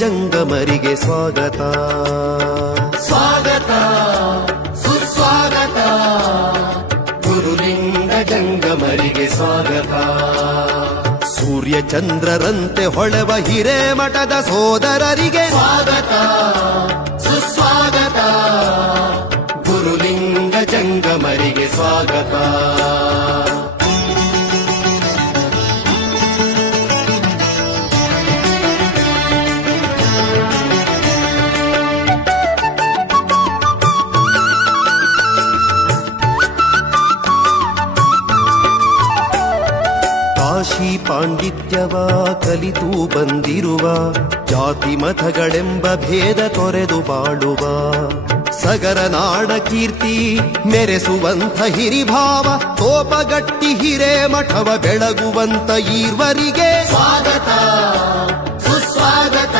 ಜಂಗಮರಿಗೆ ಸ್ವಾಗತ ಸ್ವಾಗತ ಸುಸ್ವಾಗತ ಗುರುಲಿಂಗ ಜಂಗಮರಿಗೆ ಸ್ವಾಗತ. ಸೂರ್ಯ ಚಂದ್ರರಂತೆ ಹೊಳೆವ ಹಿರೇಮಠದ ಸೋದರರಿಗೆ ಸ್ವಾಗತ ಸುಸ್ವಾಗತ ಗುರುಲಿಂಗ ಜಂಗಮರಿಗೆ ಸ್ವಾಗತ. ಕಾಶಿ ಪಾಂಡಿತ್ಯವ ಕಲಿತು ಬಂದಿರುವ ಜಾತಿ ಮತಗಳೆಂಬ ಭೇದ ತೊರೆದು ಬಾಳುವ ಸಗರ ನಾಡ ಕೀರ್ತಿ ಮೆರೆಸುವಂಥ ಹಿರಿಭಾವ ಕೋಪಗಟ್ಟಿ ಹಿರೇಮಠವ ಬೆಳಗುವಂತ ಈರ್ವರಿಗೆ ಸ್ವಾಗತ ಸುಸ್ವಾಗತ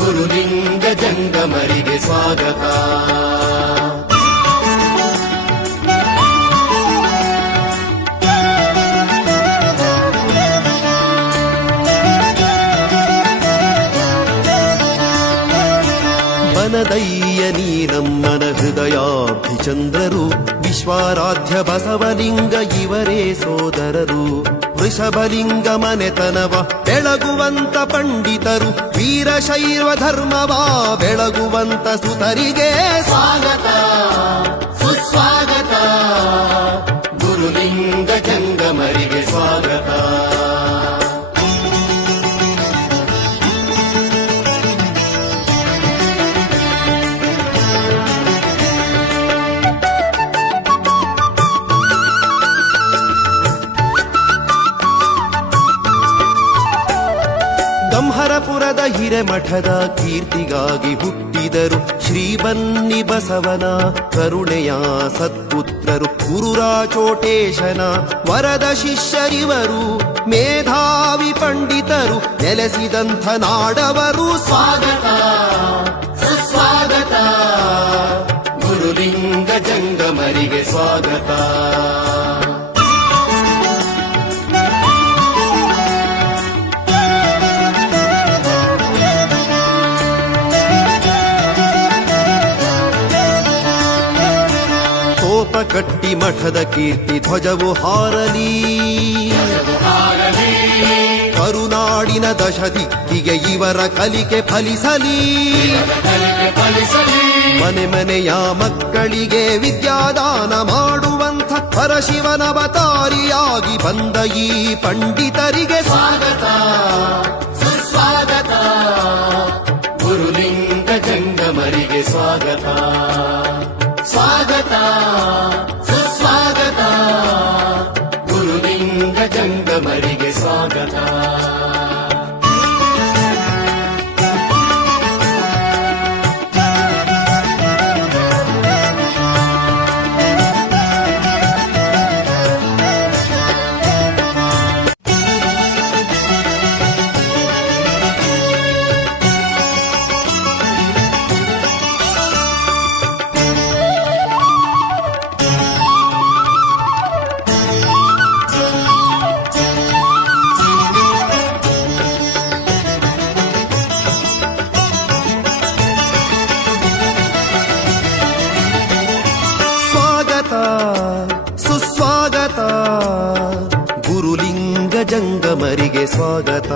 ಗುರುಲಿಂಗ ಜಂಗಮರಿಗೆ ಸ್ವಾಗತ. ಬನದಯ್ಯ ನೀ ನಮ್ಮನ ಹೃದಯಾಭಿಚಂದ್ರರು ವಿಶ್ವಾರಾಧ್ಯ ಬಸವಲಿಂಗ ಇವರೇ ಸೋದರರು. ವೃಷಭಲಿಂಗ ಮನೆತನವ ಬೆಳಗುವಂತ ಪಂಡಿತರು ವೀರಶೈವ ಧರ್ಮವ ಬೆಳಗುವಂತ ಸುತರಿಗೆ ಸ್ವಾಗತ ಸುಸ್ವಾಗತ ಗುರುಲಿಂಗ ಜಂಗಮರಿಗೆ ಸ್ವಾಗತ. ಗಂಹರಪುರದ ಹಿರೇಮಠದ ಕೀರ್ತಿಗಾಗಿ ಹುಟ್ಟಿದರು ಶ್ರೀ ಬನ್ನಿ ಬಸವನ ಕರುಣೆಯ ಸತ್ಪುತ್ರರು. ಗುರುರಾಚೋಟೇಶನ ವರದ ಶಿಷ್ಯರಿವರು ಮೇಧಾವಿ ಪಂಡಿತರು ನೆಲೆಸಿದಂಥ ನಾಡವರು. ಸ್ವಾಗತ ಸುಸ್ವಾಗತ ಗುರುಲಿಂಗ ಜಂಗಮರಿಗೆ ಸ್ವಾಗತ. ಕಟ್ಟಿ ಮಠದ ಕೀರ್ತಿ ಧ್ವಜವು ಹಾರಲಿ ಕರುನಾಡಿನ ದಶ ದಿಕ್ಕಿಗೆ ಇವರ ಕಲಿಕೆ ಫಲಿಸಲಿ. ಮನೆ ಮನೆಯ ಮಕ್ಕಳಿಗೆ ವಿದ್ಯಾದಾನ ಮಾಡುವಂಥ ಪರಶಿವನವತಾರಿಯಾಗಿ ಬಂದ ಈ ಪಂಡಿತರಿಗೆ ಸ್ವಾಗತ ಸುಸ್ವಾಗತ ಗುರುಲಿಂಗ ಜಂಗಮರಿಗೆ ಸ್ವಾಗತ. ಸ್ವಾಗತ ಸುಸ್ವಾಗತ ಗುರುಲಿಂಗ ಜಂಗಮರಿಗೆ ಸ್ವಾಗತ. ಸುಸ್ವಾಗತ ಗುರುಲಿಂಗ ಜಂಗಮರಿಗೆ ಸ್ವಾಗತ.